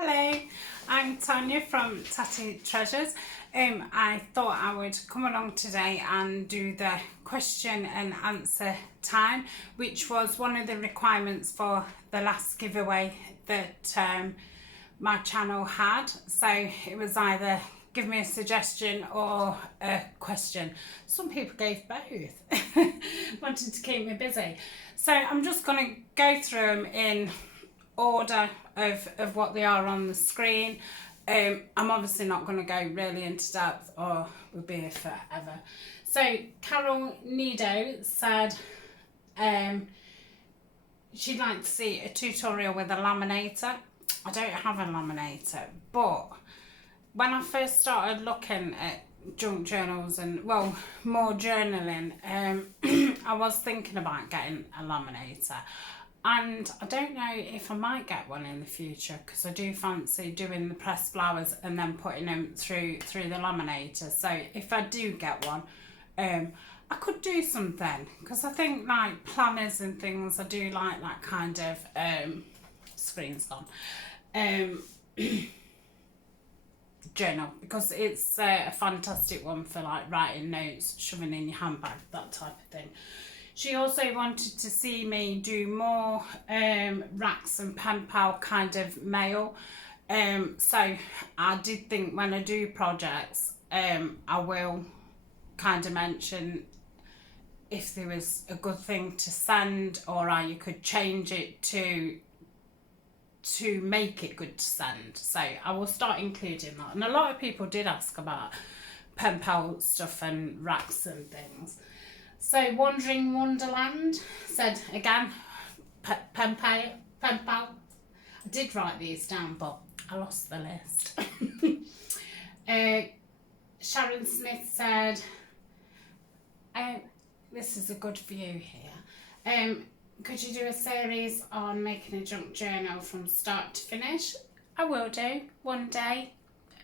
Hello, I'm Tania from Tatty Treasures. I thought I would come along today and do the question and answer time, which was one of the requirements for the last giveaway that my channel had. So it was either give me a suggestion or a question. Some people gave both, wanted to keep me busy. So I'm just going to go through them in order of what they are on the screen. I'm obviously not going to go really into depth or we'll be here forever. So Carol Nido said she'd like to see a tutorial with a laminator. I don't have a laminator, but when I first started looking at junk journals and, well, more journaling, I was thinking about getting a laminator. And I don't know if I might get one in the future because I do fancy doing the pressed flowers and then putting them through the laminator. So if I do get one, I could do something because I think like planners and things, I do like that kind of screen's gone journal, because it's a fantastic one for like writing notes, shoving in your handbag, that type of thing. She also wanted to see me do more racks and pen pal kind of mail. So I did think when I do projects, I will kind of mention if there was a good thing to send or how you could change it to make it good to send. So I will start including that. And a lot of people did ask about pen pal stuff and racks and things. So Wandering Wonderland said again, pen pal. I did write these down, but I lost the list. Sharon Smith said, this is a good view here. Could you do a series on making a junk journal from start to finish? I will do one day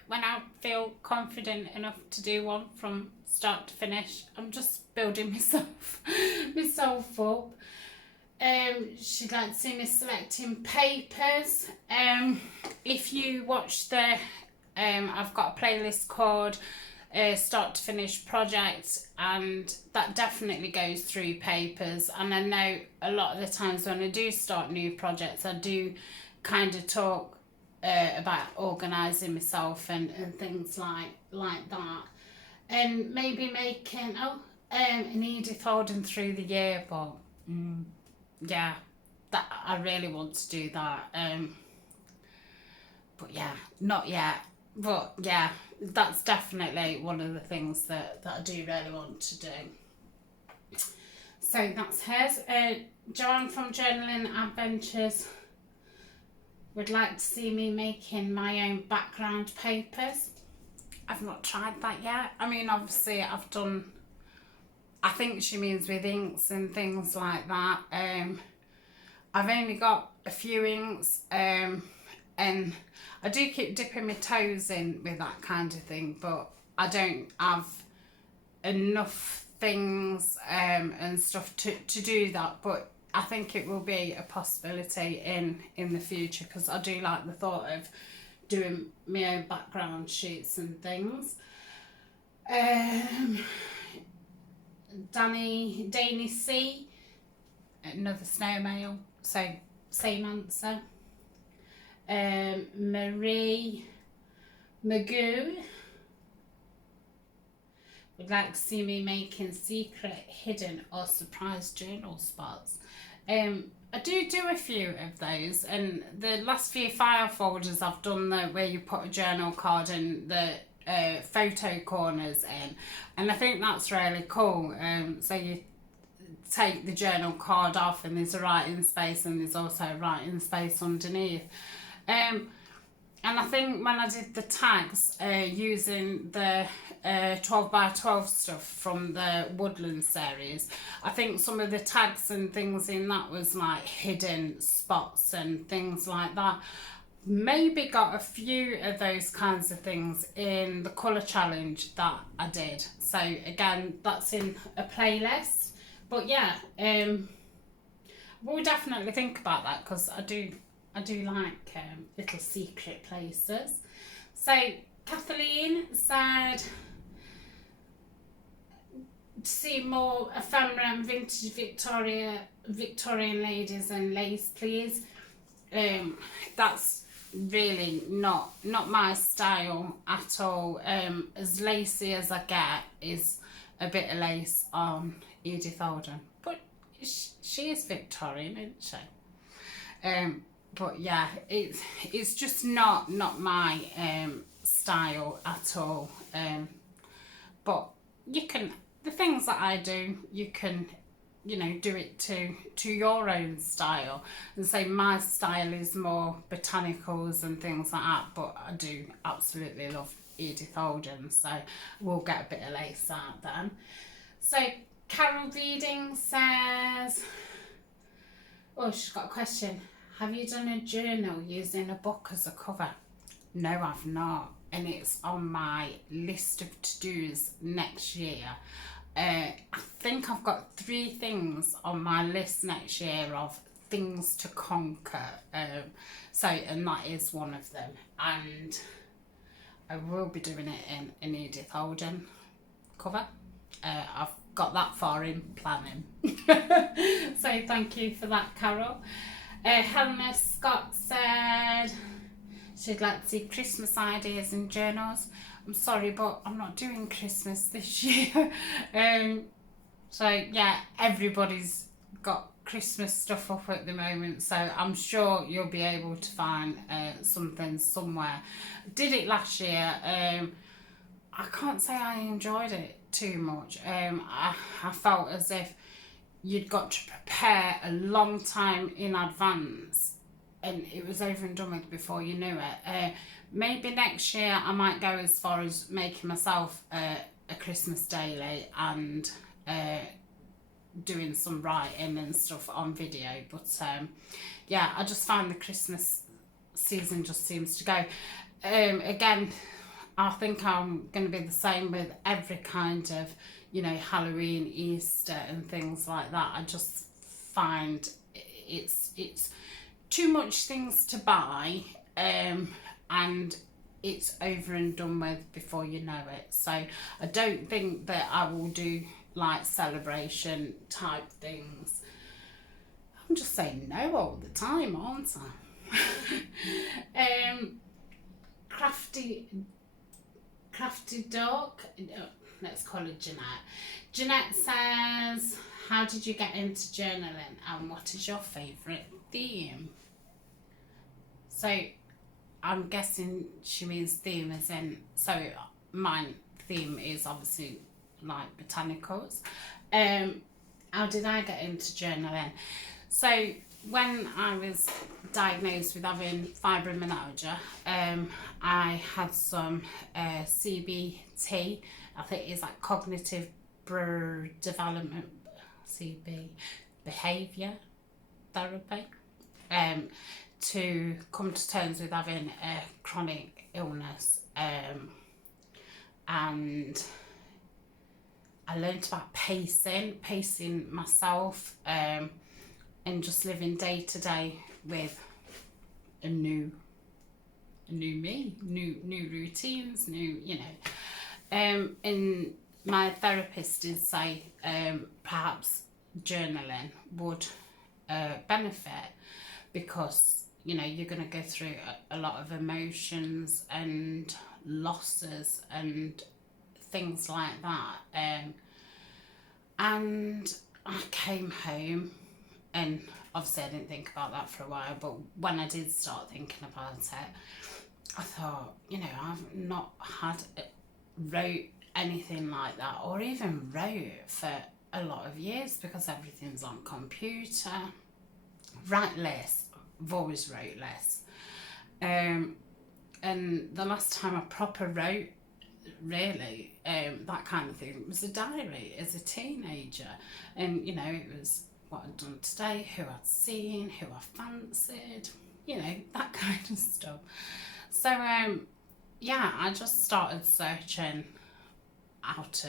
when I feel confident enough to do one from start to finish. I'm just building myself up. She'd like to see me selecting papers. If you watch the I've got a playlist called start to finish project, and that definitely goes through papers. And I know a lot of the times when I do start new projects, I do kind of talk about organising myself and things like that. And maybe making an Edith Holden through the year, but yeah, that I really want to do that. But yeah, not yet. But yeah, that's definitely one of the things that I do really want to do. So that's hers. Joanne from Journaling Adventures would like to see me making my own background papers. I've not tried that yet. I mean, obviously I've done, I think she means with inks and things like that. I've only got a few inks, and I do keep dipping my toes in with that kind of thing, but I don't have enough things and stuff to do that. But I think it will be a possibility in the future, because I do like the thought of doing my own background sheets and things. Danny C, another snail, so same answer. Marie Magoo would like to see me making secret, hidden or surprise journal spots. I do a few of those, and the last few file folders I've done where you put a journal card and the photo corners in, and I think that's really cool. So you take the journal card off and there's a writing space, and there's also a writing space underneath. And I think when I did the tags using the 12 by 12 stuff from the Woodland series, I think some of the tags and things in that was like hidden spots and things like that. Maybe got a few of those kinds of things in the colour challenge that I did. So again, that's in a playlist. But yeah, we'll definitely think about that, because I do I do like little secret places. So Kathleen said to see more ephemera and vintage Victorian ladies and lace, please. That's really not my style at all. As lacy as I get is a bit of lace on Edith Holden, but she is Victorian, isn't she? But yeah, it's just not my style at all. But you can, the things that I do, you can, you know, do it to your own style, and say my style is more botanicals and things like that, but I do absolutely love Edith Holden, so we'll get a bit of lace out then. So Carol Reading says, oh, she's got a question. Have you done a journal using a book as a cover? No, I've not, and it's on my list of to-dos next year. I think I've got 3 things on my list next year of things to conquer. And that is one of them. And I will be doing it in an Edith Holden cover. I've got that far in planning. So thank you for that, Carol. Helena Scott said she'd like to see Christmas ideas in journals. I'm sorry, but I'm not doing Christmas this year. So yeah, everybody's got Christmas stuff up at the moment, so I'm sure you'll be able to find something somewhere. Did it last year. I can't say I enjoyed it too much. I felt as if you'd got to prepare a long time in advance, and it was over and done with before you knew it. Maybe next year I might go as far as making myself a Christmas daily and doing some writing and stuff on video. But yeah, I just find the Christmas season just seems to go. Again, I think I'm going to be the same with every kind of, you know, Halloween, Easter and things like that. I just find it's too much things to buy, and it's over and done with before you know it. So I don't think that I will do like celebration type things. I'm just saying no all the time, aren't I? Crafty dog, let's call it Jeanette. Jeanette says, how did you get into journaling and what is your favourite theme? So I'm guessing she means theme as in, so my theme is obviously like botanicals. How did I get into journaling? So when I was diagnosed with having fibromyalgia, I had some CBT, I think it's like cognitive development, CB, behaviour therapy, to come to terms with having a chronic illness, and I learned about pacing myself, and just living day to day with a new me, new routines, new, you know. And my therapist did say perhaps journaling would benefit, because, you know, you're going to go through a lot of emotions and losses and things like that. And I came home, and obviously I didn't think about that for a while, but when I did start thinking about it, I thought, you know, I've not wrote anything like that, or even wrote for a lot of years, because everything's on computer. Write less, I've always wrote less. And the last time I proper wrote, really, that kind of thing, was a diary as a teenager. And, you know, it was what I'd done today, who I'd seen, who I fancied, you know, that kind of stuff. So yeah, I just started searching how to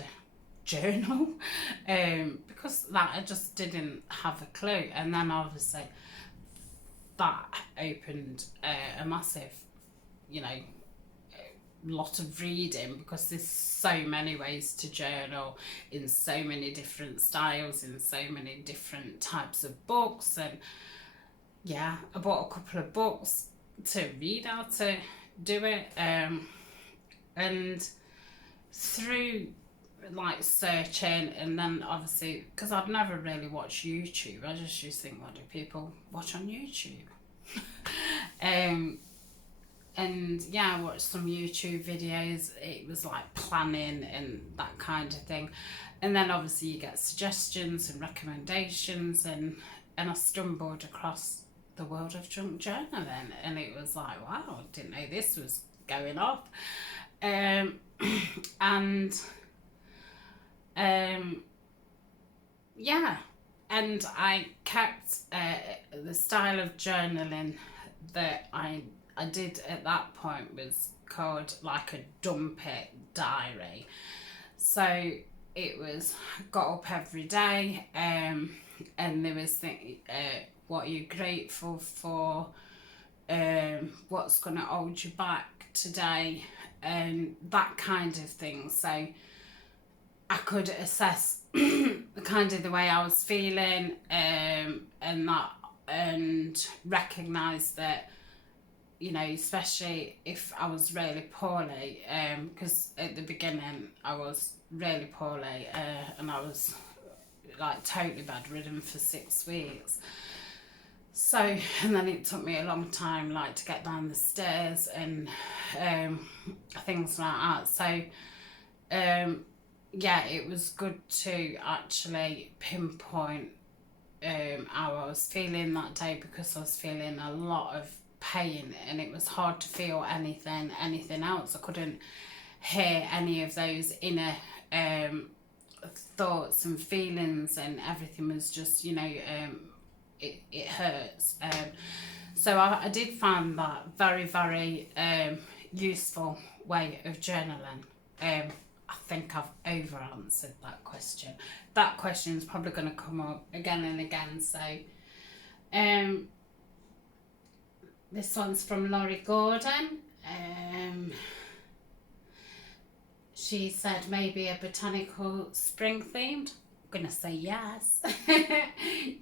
journal, because that I just didn't have a clue. And then obviously that opened a massive, you know, lot of reading, because there's so many ways to journal in so many different styles, in so many different types of books. And yeah, I bought a couple of books to read how to do it, and through like searching, and then obviously because I'd never really watched YouTube, I just used to think, what do people watch on YouTube? And yeah, I watched some YouTube videos. It was like planning and that kind of thing, and then obviously you get suggestions and recommendations, and I stumbled across the world of junk journaling, and it was like, wow, I didn't know this was going off. And yeah, and I kept the style of journaling that I did at that point was called like a dump it diary. So it was, got up every day, and there was what you're grateful for, what's going to hold you back today, and that kind of thing. So I could assess kind of the way I was feeling, and recognise that, you know, especially if I was really poorly, because at the beginning I was really poorly, and I was like totally bedridden for 6 weeks. So, and then it took me a long time like to get down the stairs and things like that. So yeah, it was good to actually pinpoint how I was feeling that day, because I was feeling a lot of pain, and it was hard to feel anything else. I couldn't hear any of those inner thoughts and feelings, and everything was just, you know, it hurts. So I did find that very, very useful way of journaling. I think I've over answered that question. That question is probably going to come up again and again. So this one's from Laurie Gordon. She said maybe a botanical spring themed. I'm going to say yes.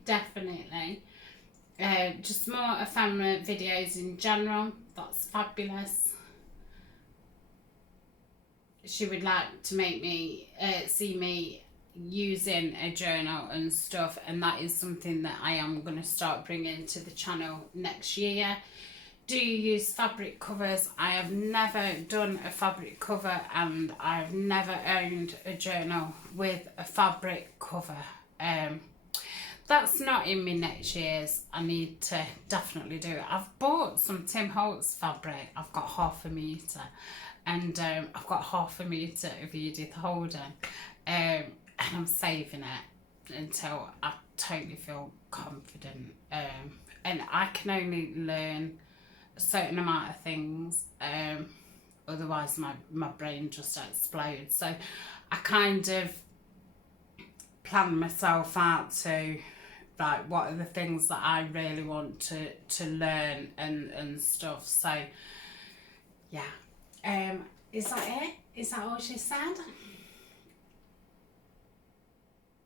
Definitely. Just more ephemera videos in general. That's fabulous. She would like to make me see me using a journal and stuff, and that is something that I am going to start bringing to the channel next year. Do you use fabric covers? I have never done a fabric cover, and I've never owned a journal with a fabric cover. That's not in me next year's. I need to definitely do it. I've bought some Tim Holtz fabric. I've got 1/2 metre, and I've got 1/2 metre of Edith Holden, and I'm saving it until I totally feel confident. And I can only learn a certain amount of things, otherwise my brain just explodes. So I kind of plan myself out to, like, what are the things that I really want to learn and stuff. So yeah. Is that it? Is that all she said?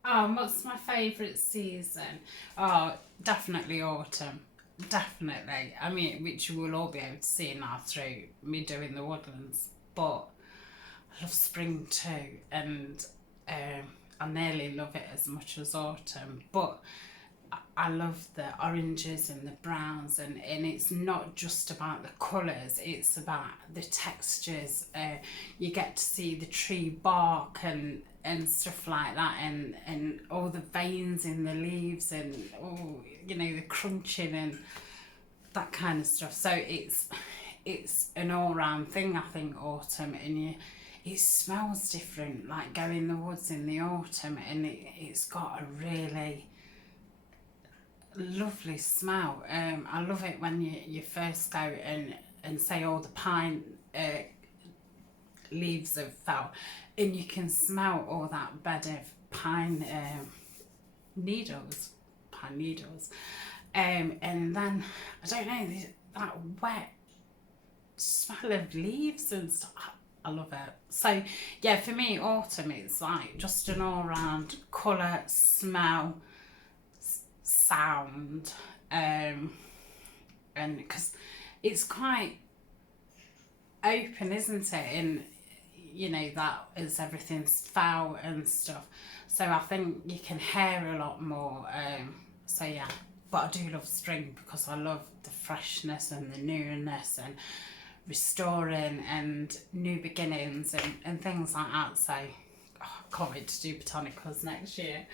Oh, what's my favourite season? Oh, definitely autumn. Definitely. I mean, which you will all be able to see now through me doing the woodlands. But I love spring too, and I nearly love it as much as autumn. But I love the oranges and the browns, and it's not just about the colours, it's about the textures. You get to see the tree bark and stuff like that, and all the veins in the leaves, and you know, the crunching and that kind of stuff. So it's an all-round thing, I think, autumn. And it smells different, like go in the woods in the autumn, and it's got a really lovely smell. I love it when you first go and say all the pine leaves have fell, and you can smell all that bed of pine needles, And then, I don't know, that wet smell of leaves and stuff. I love it. So yeah, for me, autumn is like just an all-round colour, smell, sound, and because it's quite open, isn't it? And you know, that is, everything's foul and stuff. So I think you can hear a lot more. So yeah, but I do love spring because I love the freshness and the newness and restoring and new beginnings and things like that. So oh, I can't wait to do botanicals next year.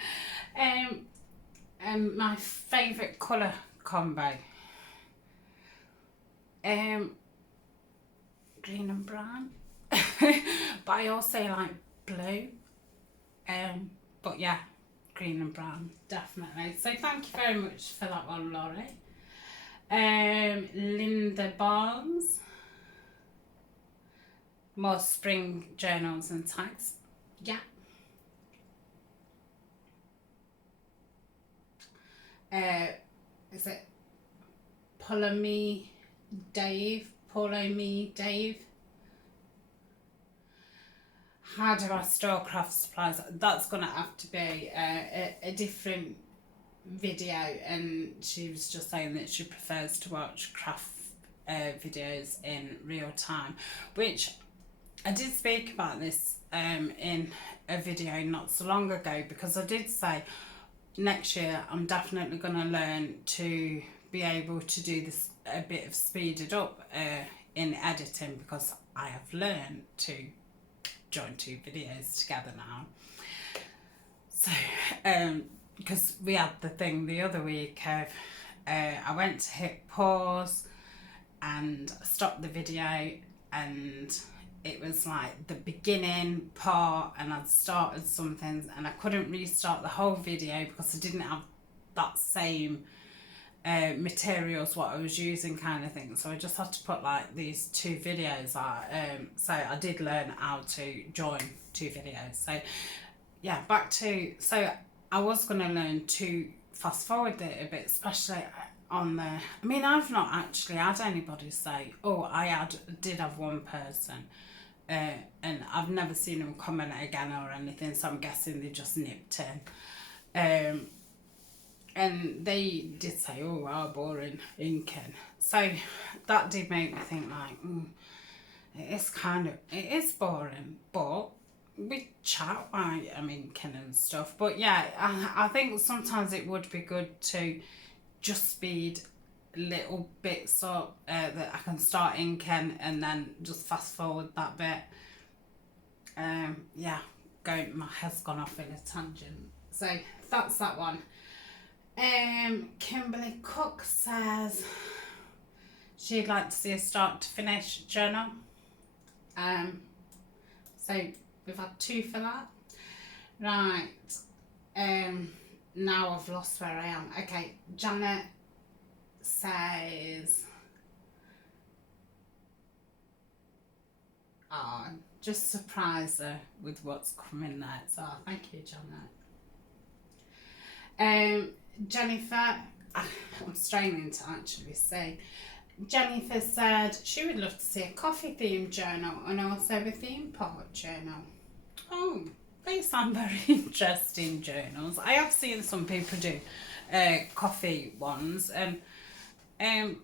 My favourite colour combo, green and brown. But I also like blue. But yeah, green and brown, definitely. So thank you very much for that one, Laurie. Linda Barnes. More spring journals and tags. Yeah. Is it Follow Me Dave? How do I store craft supplies? That's going to have to be a different video, and she was just saying that she prefers to watch craft videos in real time, which I did speak about this in a video not so long ago, because I did say next year I'm definitely going to learn to be able to do this a bit of speeded up in editing, because I have learned to join two videos together now. So because we had the thing the other week of I went to hit pause and stopped the video, and it was like the beginning part, and I'd started something and I couldn't restart the whole video because I didn't have that same materials what I was using, kind of thing. So I just had to put like these two videos out. So I did learn how to join two videos. So yeah, back to, so I was going to learn to fast forward it a bit, especially on the, I mean, I've not actually had anybody say, oh, did have one person, and I've never seen them comment again or anything, so I'm guessing they just nipped in. And they did say, oh wow, boring inking. So that did make me think like, it is boring, but we chat while I'm inking and stuff. But yeah, I think sometimes it would be good to just speed little bits up that I can start inking and then just fast forward that bit. Yeah, my head's gone off in a tangent. So that's that one. Kimberly Cook says she'd like to see a start to finish journal. So we've had two for that. Right. Now I've lost where I am. Okay, Janet says, oh, just surprise her with what's coming next. Oh, thank you, Janet. Jennifer, I'm straining to actually say, Jennifer said she would love to see a coffee themed journal and also a theme park journal. Oh, they sound very interesting journals. I have seen some people do coffee ones, and I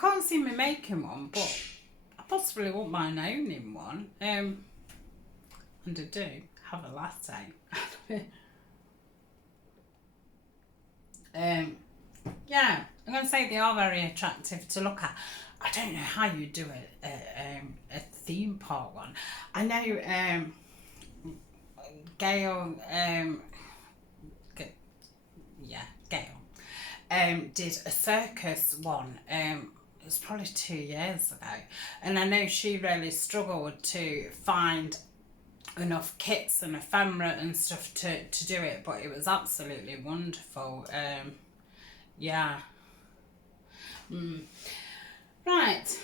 can't see me making one, but I possibly won't mind owning one. And I do have a latte. Yeah, I'm going to say they are very attractive to look at. I don't know how you do a theme park one. I know Gail, did a circus one. It was probably 2 years ago, and I know she really struggled to find enough kits and ephemera and stuff to do it, but it was absolutely wonderful. Yeah. Right.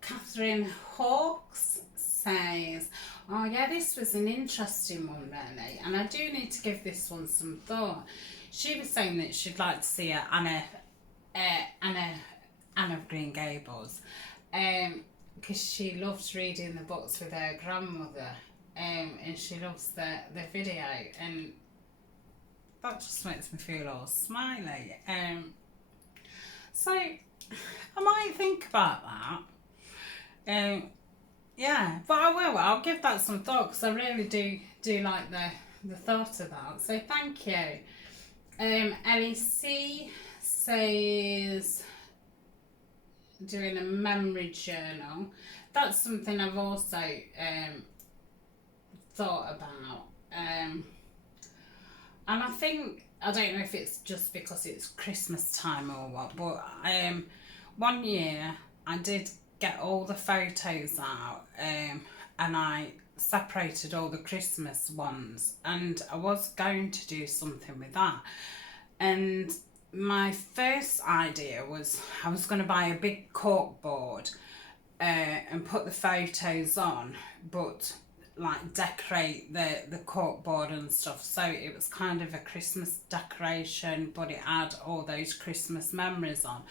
Catherine Hawkes says, oh yeah, this was an interesting one really, and I do need to give this one some thought. she was saying that she'd like to see Anne of Green Gables, because she loves reading the books with her grandmother, and she loves the video, and that just makes me feel all smiley. So I might think about that. Yeah, but I will. I'll give that some thought, because I really do like the thought of that. So thank you. Ellie C says doing a memory journal. That's something I've also thought about. And I think, I don't know if it's just because it's Christmas time or what, but one year I did get all the photos out, and I separated all the Christmas ones, and I was going to do something with that. And my first idea was I was going to buy a big cork board and put the photos on, but like decorate the cork board and stuff, so it was kind of a Christmas decoration, but it had all those Christmas memories on.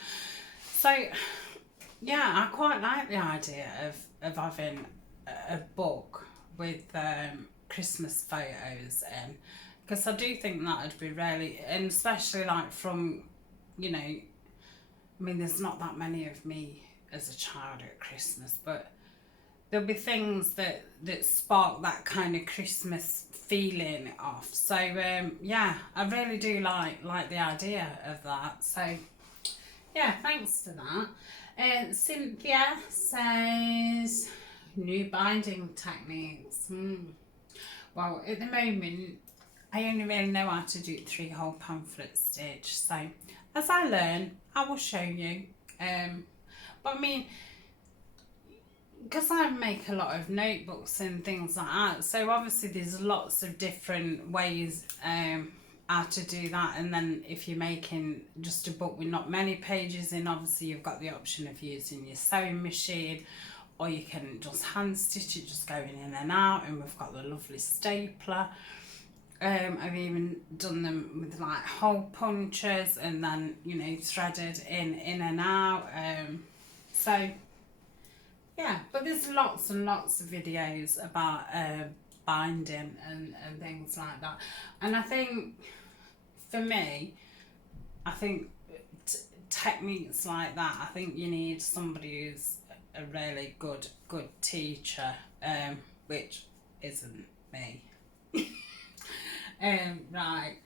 So yeah, I quite like the idea of having a book with Christmas photos in, because I do think that would be really, and especially like from, you know, I mean, there's not that many of me as a child at Christmas, but there'll be things that spark that kind of Christmas feeling off. So yeah, I really do like the idea of that. So yeah, thanks for that. Cynthia says new binding techniques. Well, at the moment I only really know how to do 3-hole pamphlet stitch, so as I learn I will show you. But I mean, because I make a lot of notebooks and things like that, so obviously there's lots of different ways how to do that. And then if you're making just a book with not many pages in, obviously you've got the option of using your sewing machine, or you can just hand stitch it, just going in and out, and we've got the lovely stapler. I've even done them with like hole punches, and then, you know, threaded in and out. So yeah, but there's lots and lots of videos about binding and things like that. And I think for me, I think techniques like that, I think you need somebody who's a really good teacher, which isn't me. Right.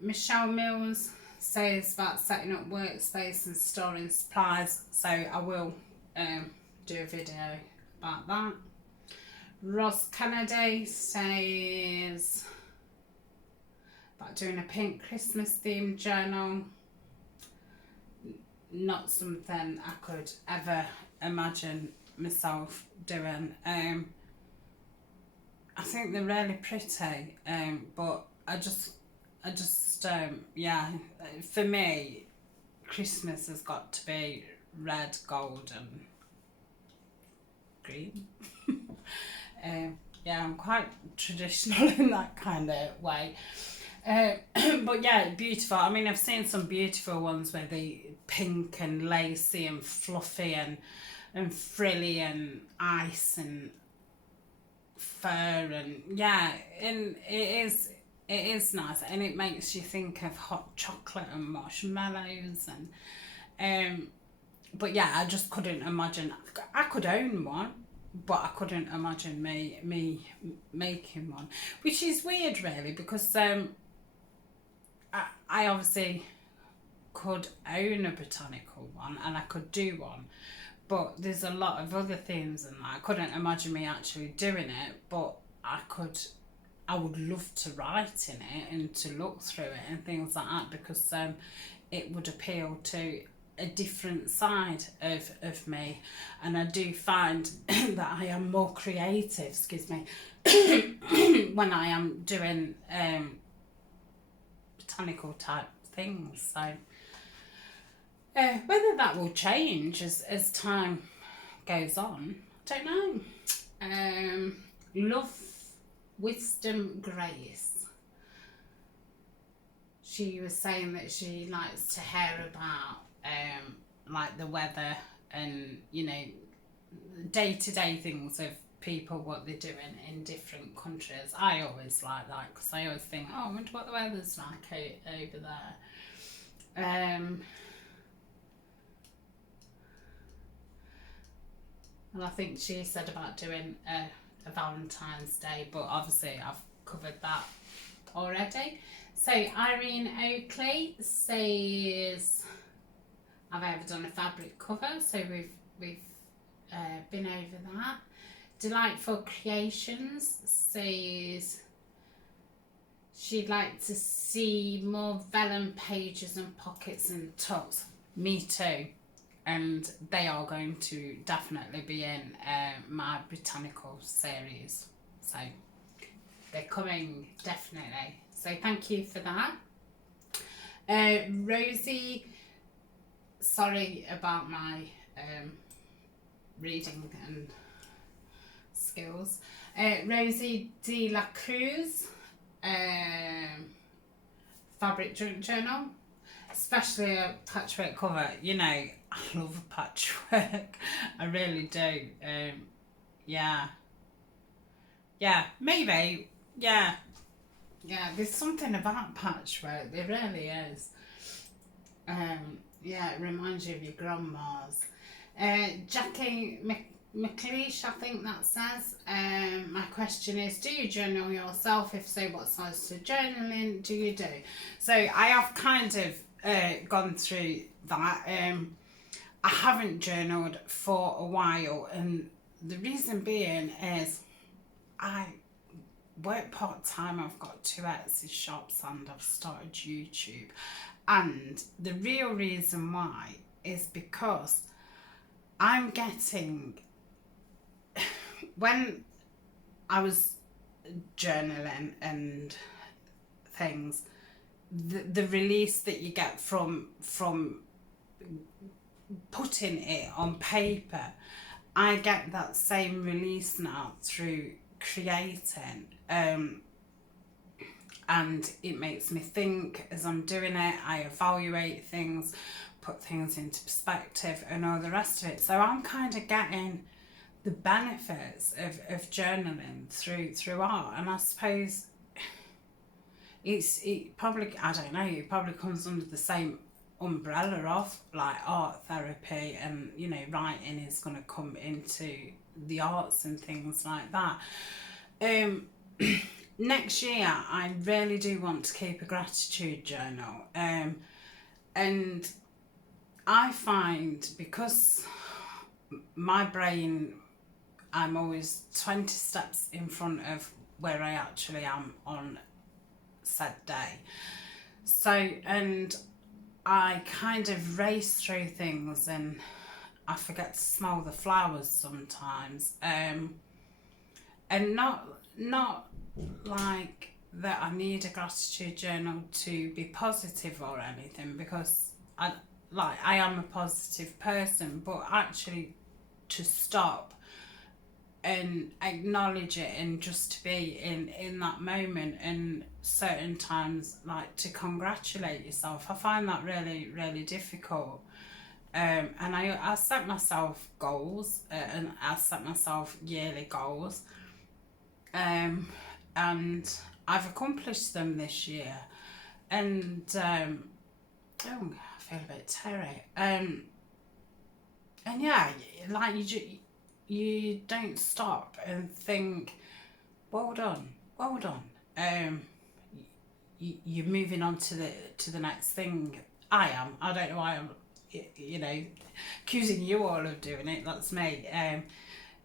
Michelle Mills says about setting up workspace and storing supplies, so I will do a video about that. Ross Kennedy says about doing a pink Christmas themed journal. Not something I could ever imagine myself doing. I think they're really pretty, but I just yeah, for me Christmas has got to be red, gold and green. Yeah, I'm quite traditional in that kind of way. But yeah, beautiful. I mean, I've seen some beautiful ones where they pink and lacy and fluffy and frilly and ice and fur, and yeah, and it is nice, and it makes you think of hot chocolate and marshmallows and but yeah, I just couldn't imagine. I could own one, but I couldn't imagine me making one, which is weird really, because I obviously could own a botanical one and I could do one, but there's a lot of other things and I couldn't imagine me actually doing it. But I would love to write in it and to look through it and things like that, because it would appeal to a different side of me, and I do find that I am more creative, excuse me, when I am doing botanical type things. So whether that will change as time goes on, I don't know. Love, Wisdom, Grace. she was saying that she likes to hear about like the weather and, you know, day-to-day things of people, what they're doing in different countries. I always like that because I always think, oh, I wonder what the weather's like over there. And I think she said about doing a Valentine's Day, but obviously I've covered that already. So Irene Oakley says, have I ever done a fabric cover? So we've been over that. Delightful Creations says she'd like to see more vellum pages and pockets and tucks. Me too. And they are going to definitely be in my botanical series. So they're coming definitely. So thank you for that. Rosie, sorry about my reading and skills. Rosie de la Cruz, fabric junk journal, especially a patchwork cover. You know, I love a patchwork. I really do. Yeah, maybe. Yeah, there's something about patchwork. There really is. Yeah, it reminds you of your grandma's. Jackie McLeish, I think that says. My question is, do you journal yourself? If so, what size to journaling do you do? So I have kind of gone through that. I haven't journaled for a while, and the reason being is I work part-time. I've got 2 Etsy shops and I've started YouTube. And the real reason why is because I'm getting, when I was journaling and things, the release that you get from putting it on paper, I get that same release now through creating. And it makes me think as I'm doing it. I evaluate things, put things into perspective and all the rest of it. So I'm kind of getting the benefits of journaling through art. And I suppose it probably, I don't know, it probably comes under the same umbrella of like art therapy, and you know, writing is going to come into the arts and things like that. Next year I really do want to keep a gratitude journal, and I find, because my brain, I'm always 20 steps in front of where I actually am on said day. So, and I kind of race through things and I forget to smell the flowers sometimes. And not like that I need a gratitude journal to be positive or anything, because I am a positive person, but actually to stop and acknowledge it and just to be in that moment, and certain times like to congratulate yourself. I find that really, really difficult. And I set myself goals, and I set myself yearly goals, and I've accomplished them this year, and I feel a bit terry, and yeah, like you don't stop and think, well done. You're moving on to the next thing. I don't know why I'm, you know, accusing you all of doing it. That's me.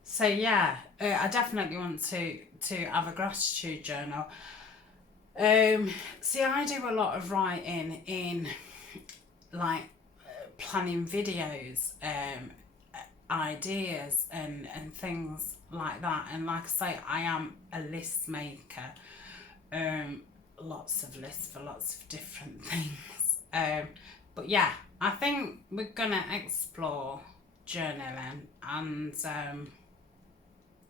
So yeah, I definitely want to have a gratitude journal. See, I do a lot of writing in like planning videos, ideas and things like that. And like I say, I am a list maker. Lots of lists for lots of different things. But yeah, I think we're gonna explore journaling, and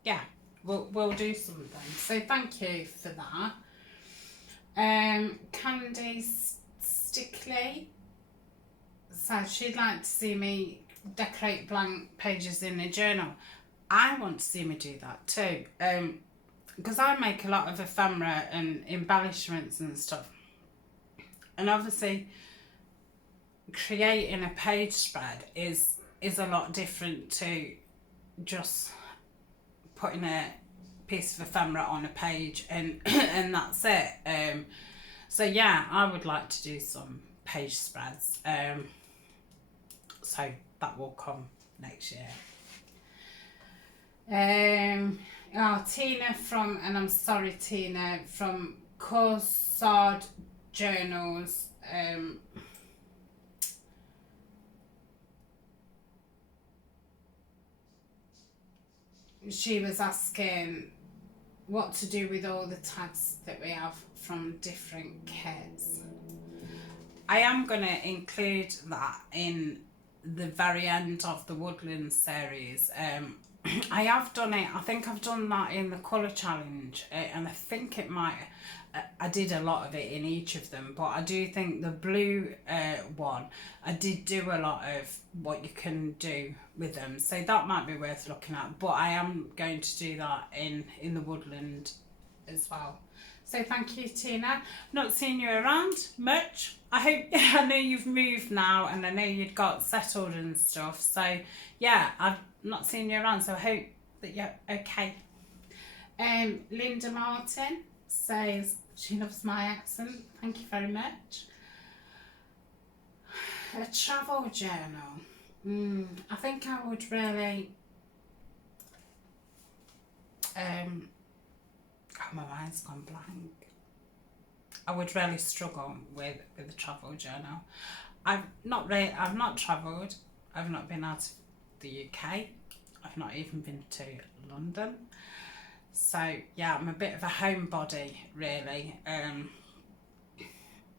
yeah, we'll do something. So thank you for that. Candy artistically. So she'd like to see me decorate blank pages in a journal. I want to see me do that too. Because I make a lot of ephemera and embellishments and stuff. And obviously creating a page spread is a lot different to just putting a piece of ephemera on a page and and that's it. So yeah, I would like to do some page spreads. So that will come next year. Tina from, and I'm sorry Tina, from Corsard Journals. She was asking what to do with all the tags that we have from different kits. I am going to include that in the very end of the Woodland series. I have done it, I think I've done that in the colour challenge, and I think it might, I did a lot of it in each of them, but I do think the blue one, I did do a lot of what you can do with them, so that might be worth looking at, but I am going to do that in the Woodland as well. So thank you Tina. Not seeing you around much. I know you've moved now and I know you'd got settled and stuff, so yeah, I've not seen you around, so I hope that you're okay. Linda Martin says she loves my accent. Thank you very much. A travel journal. I think I would really my mind's gone blank. I would really struggle with a travel journal. I've not travelled. I've not been out of the UK. I've not even been to London. So yeah, I'm a bit of a homebody really.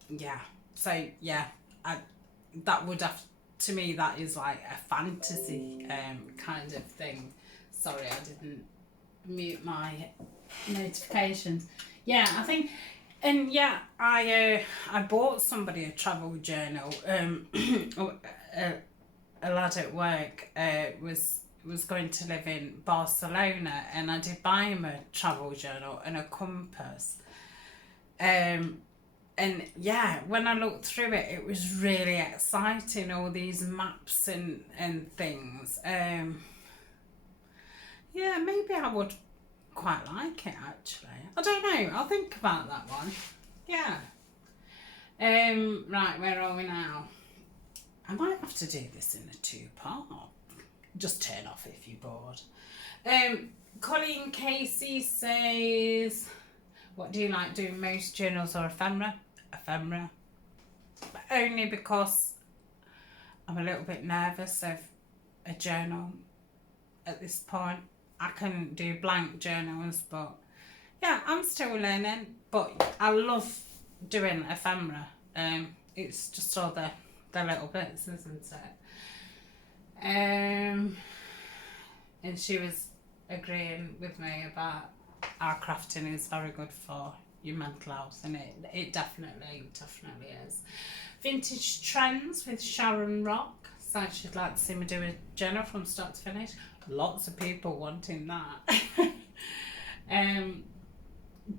Yeah. So yeah, that would have, to me that is like a fantasy kind of thing. Sorry, I didn't mute my notifications. Yeah, I think, and yeah, I bought somebody a travel journal. A lad at work was going to live in Barcelona, and I did buy him a travel journal and a compass. And yeah, when I looked through it, it was really exciting, all these maps and things. Yeah, maybe I would quite like it actually. I don't know, I'll think about that one. Yeah. Right, where are we now? I might have to do this in a 2-part. Just turn off if you're bored. Colleen Casey says, what do you like doing most, journals or ephemera? Ephemera. But only because I'm a little bit nervous of a journal at this point. I can do blank journals, but yeah, I'm still learning, but I love doing ephemera. It's just all the little bits, isn't it? And she was agreeing with me about our crafting is very good for your mental health, and it definitely is. Vintage Trends with Sharon Rock, so she'd like to see me do a journal from start to finish. Lots of people wanting that.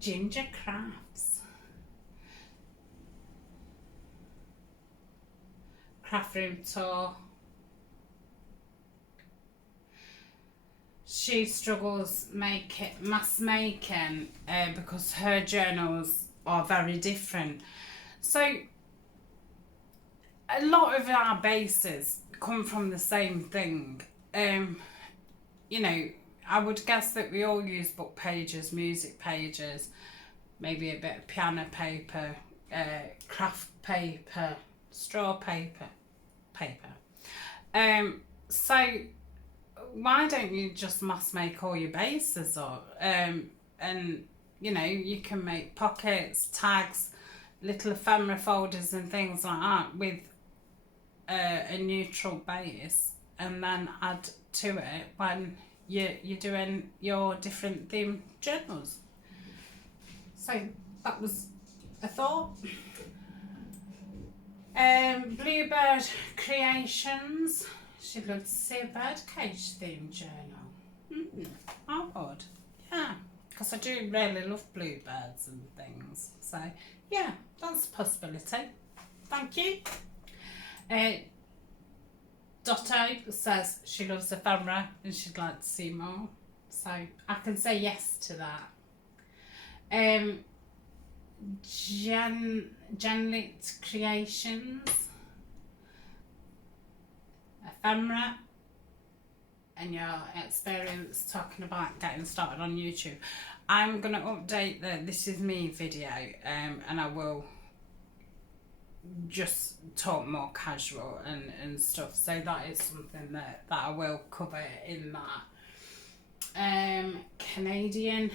Ginger Crafts, Craft Room Tour. She struggles mass making because her journals are very different. So a lot of our bases come from the same thing. You know, I would guess that we all use book pages, music pages, maybe a bit of piano paper, craft paper, straw paper. So why don't you just mass make all your bases up? And you know, you can make pockets, tags, little ephemera folders and things like that with a neutral base, and then add to it when you're doing your different theme journals. So that was a thought. Bluebird Creations. She loves to see a birdcage themed journal. I would. Yeah. Because I do really love bluebirds and things. So, yeah, that's a possibility. Thank you. Dotto says she loves ephemera and she'd like to see more. So, I can say yes to that. Janlit Creations, ephemera, and your experience talking about getting started on YouTube. I'm going to update the This Is Me video, and I will just talk more casual and stuff, so that is something that I will cover in that. Canadian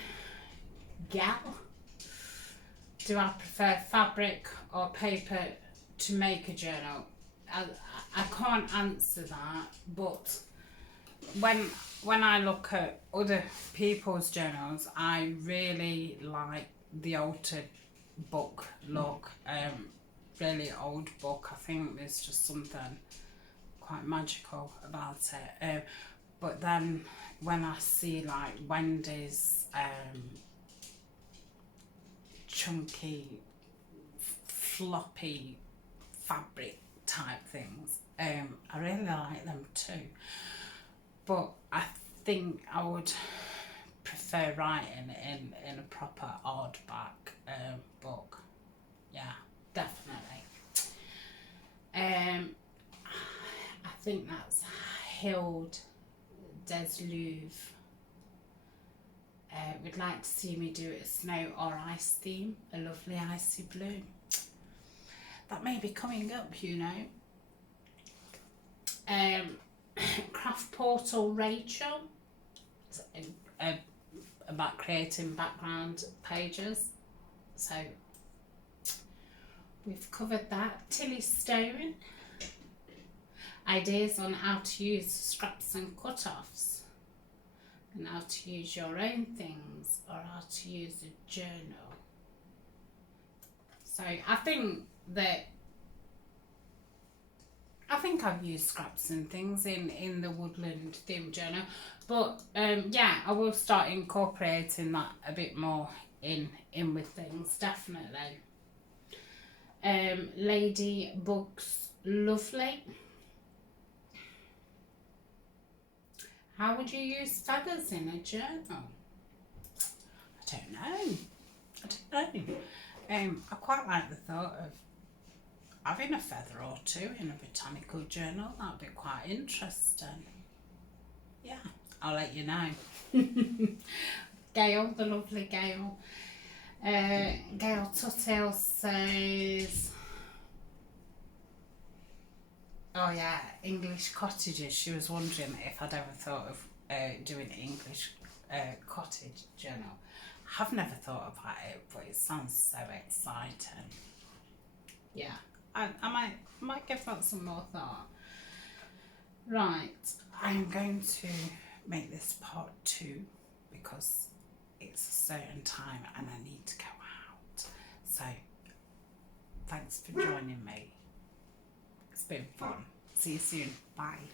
Gal. Do I prefer fabric or paper to make a journal? I can't answer that, but when I look at other people's journals, I really like the altered book look. Really old book. I think there's just something quite magical about it. But then when I see like Wendy's chunky, floppy fabric type things, I really like them too. But I think I would prefer writing in a proper hardback book. Yeah, definitely. I think that's Hild Des Louvre. Would like to see me do a snow or ice theme, a lovely icy blue. That may be coming up, you know. Craft Portal Rachel, about creating background pages. So we've covered that. Tilly Stone, ideas on how to use scraps and cut-offs, and how to use your own things, or how to use a journal. So I think I've used scraps and things in the woodland theme journal, but yeah, I will start incorporating that a bit more in with things, definitely. Ladybug's Lovely. How would you use feathers in a journal? I don't know. I quite like the thought of having a feather or two in a botanical journal. That would be quite interesting. Yeah, I'll let you know. Gail, the lovely Gail. Gail Tuttle says, oh yeah, English cottages. She was wondering if I'd ever thought of doing English cottage journal. I've never thought about it, but it sounds so exciting. Yeah, I might give that some more thought. Right, I'm going to make this part 2 because it's a certain time and I need to go out. So, thanks for joining me. It's been fun. See you soon. Bye.